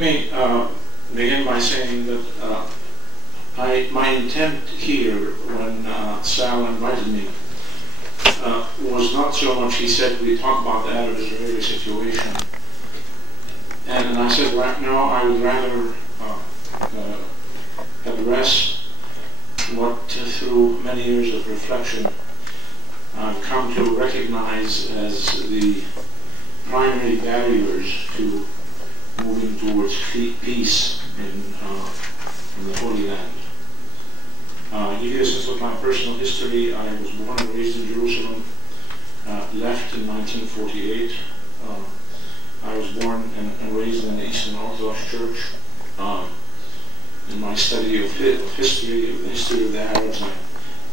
let me begin by saying that my intent here when Sal invited me was not so much, he said, we talk about the Arab-Israeli situation. And I said, right now I would rather address what, through many years of reflection, I've come to recognize as the primary barriers to moving towards peace in the Holy Land. Give you a sense of my personal history. I was born and raised in Jerusalem, left in 1948. I was born and raised in the Eastern Orthodox Church. In my study of the history of the Arabs, I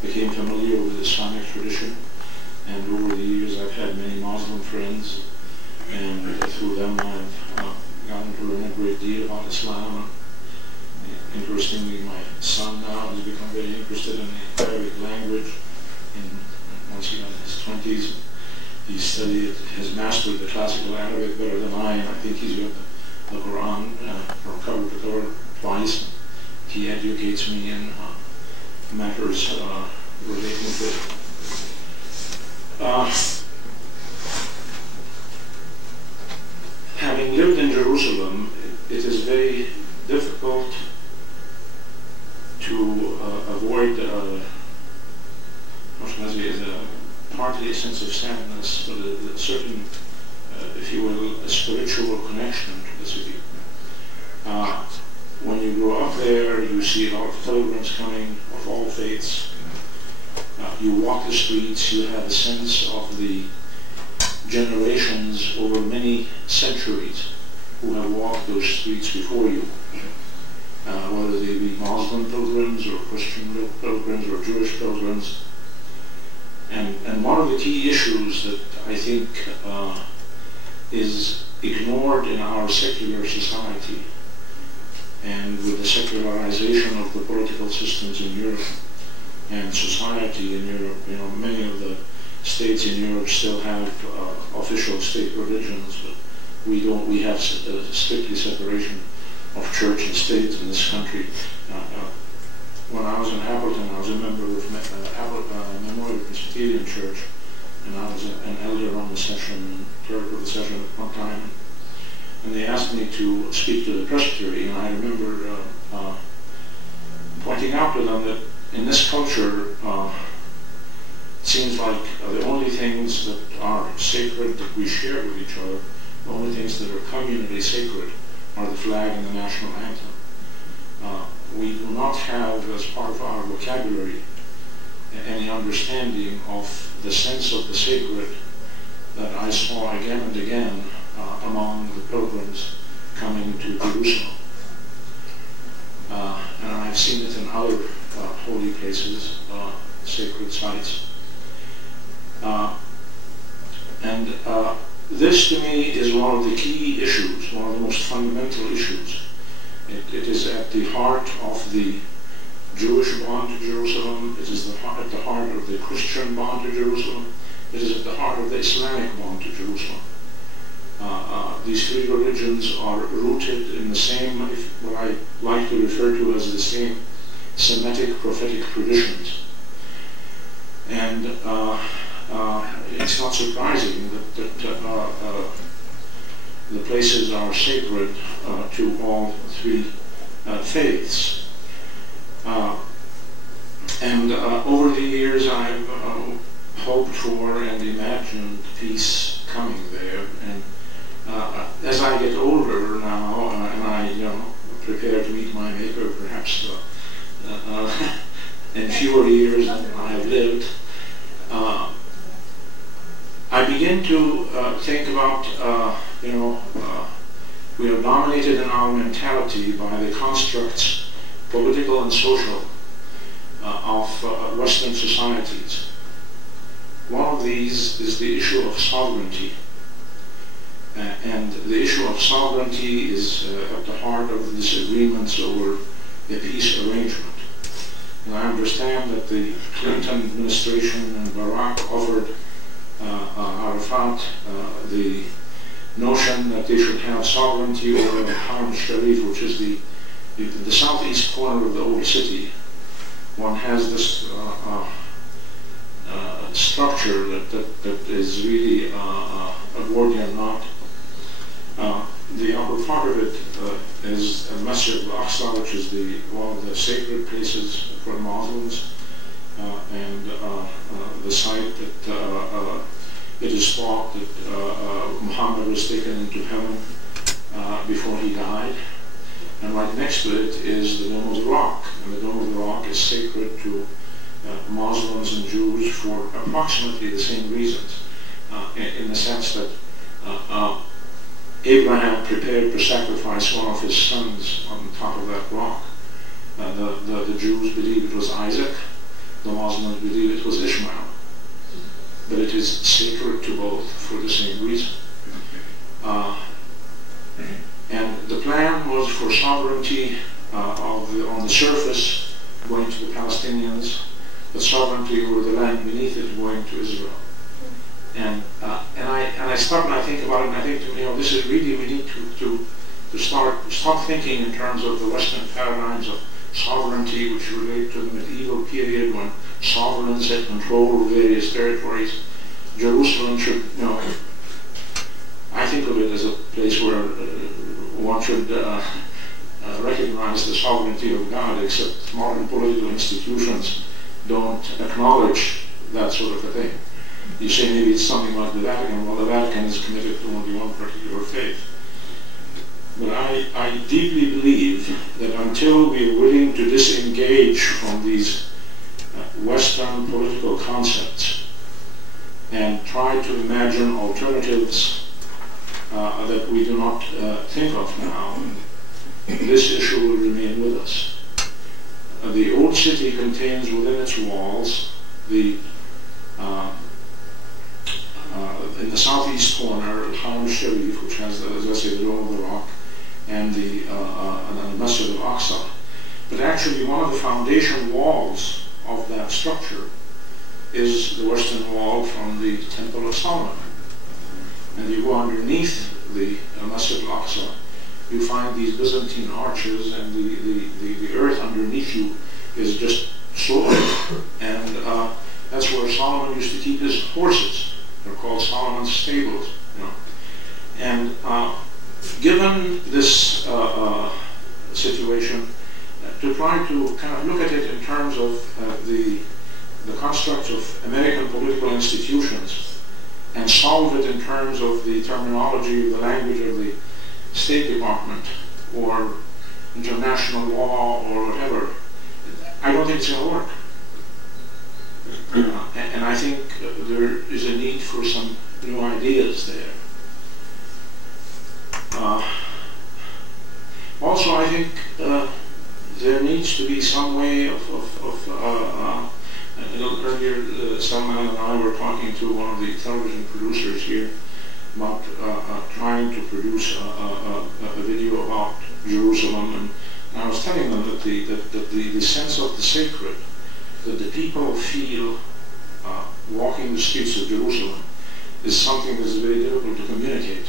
became familiar with Islamic tradition, and over the years I've had many Muslim friends, and through them I've gotten to learn a great deal about Islam. And interestingly, my son now has become very interested in the Arabic language. Once he got in his 20s, he has mastered the classical Arabic better than I, and I think he's read the Quran from cover to cover twice. He educates me in matters relating to it. Having lived in Jerusalem, it is very difficult to avoid partly a sense of sadness, but a certain, if you will, a spiritual connection to the city. When you grow up there, you see a lot of pilgrims coming of all faiths. You walk the streets, you have a sense of the generations over many centuries who have walked those streets before you, whether they be Muslim pilgrims or Christian pilgrims or Jewish pilgrims. And one of the key issues that I think is ignored in our secular society, and with the secularization of the political systems in Europe and society in Europe, many of the states in Europe still have official state religions, but we don't. We have a strictly separation of church and state in this country. When I was in Appleton, I was a member of Memorial Presbyterian Church, and I was an elder on the session, clerk of the session at one time. And they asked me to speak to the presbytery, and I remember pointing out to them that in this culture, it seems like the only things that are sacred that we share with each other, the only things that are communally sacred, are the flag and the national anthem. We do not have, as part of our vocabulary, any understanding of the sense of the sacred that I saw again and again among the pilgrims coming to Jerusalem. And I've seen it in other holy places, sacred sites. This to me is one of the key issues, one of the most fundamental issues. It is at the heart of the Jewish bond to Jerusalem. It is at the heart of the Christian bond to Jerusalem. It is at the heart of the Islamic bond to Jerusalem. These three religions are rooted in the same, what I like to refer to as the same Semitic prophetic traditions. And it's not surprising that the places are sacred to all three faiths. Over the years I've hoped for and imagined peace coming there. And as I get older now, and I prepare to meet my Maker perhaps in fewer years than I have lived, I begin to think about, we are dominated in our mentality by the constructs, political and social, of Western societies. One of these is the issue of sovereignty. And the issue of sovereignty is at the heart of the disagreements over a peace arrangement. And I understand that the Clinton administration and Barack offered Arafat the notion that they should have sovereignty over the Haram Sharif, which is the southeast corner of the old city. One has this structure that is really a Gordian knot. The upper part of it is a Masjid al-Aqsa, which is one of the sacred places for Muslims, and the site that it is thought that Muhammad was taken into heaven before he died. And right next to it is the Dome of the Rock. And the Dome of the Rock is sacred to Muslims and Jews for approximately the same reasons, in the sense that Abraham prepared to sacrifice one of his sons on top of that rock. The Jews believe it was Isaac, the Muslims believe it was Ishmael. But it is sacred to both for the same reason. And the plan was for sovereignty on the surface going to the Palestinians, but sovereignty over the land beneath it going to Israel. And I stop and I think about it, and I think, this is really, we need to stop thinking in terms of the Western paradigms of sovereignty, which relate to the medieval period when sovereigns had control over various territories. Jerusalem should, I think of it as a place where one should recognize the sovereignty of God, except modern political institutions don't acknowledge that sort of a thing. You say maybe it's something like the Vatican. Well, the Vatican is committed to only one particular faith. But I deeply believe that until we are willing to disengage from these Western political concepts and try to imagine alternatives that we do not think of now, this issue will remain with us. The old city contains within its walls in the southeast corner, Haram Sharif, which has, as I say, the Dome of the Rock, and the Masjid al-Aqsa. But actually, one of the foundation walls of that structure is the western wall from the Temple of Solomon. And you go underneath the Masjid al-Aqsa, you find these Byzantine arches, and the earth underneath you is just soil. And that's where Solomon used to keep his horses. They're called Solomon's stables. And given this situation, to try to kind of look at it in terms of the construct of American political institutions and solve it in terms of the terminology, the language of the State Department or international law or whatever, I don't think it's going to work. And I think there is a need for some new ideas there. Also, I think there needs to be some way of earlier Salman and I were talking to one of the television producers here about trying to produce a video about Jerusalem, and I was telling them that the sense of the sacred that the people feel walking the streets of Jerusalem is something that is very difficult to communicate.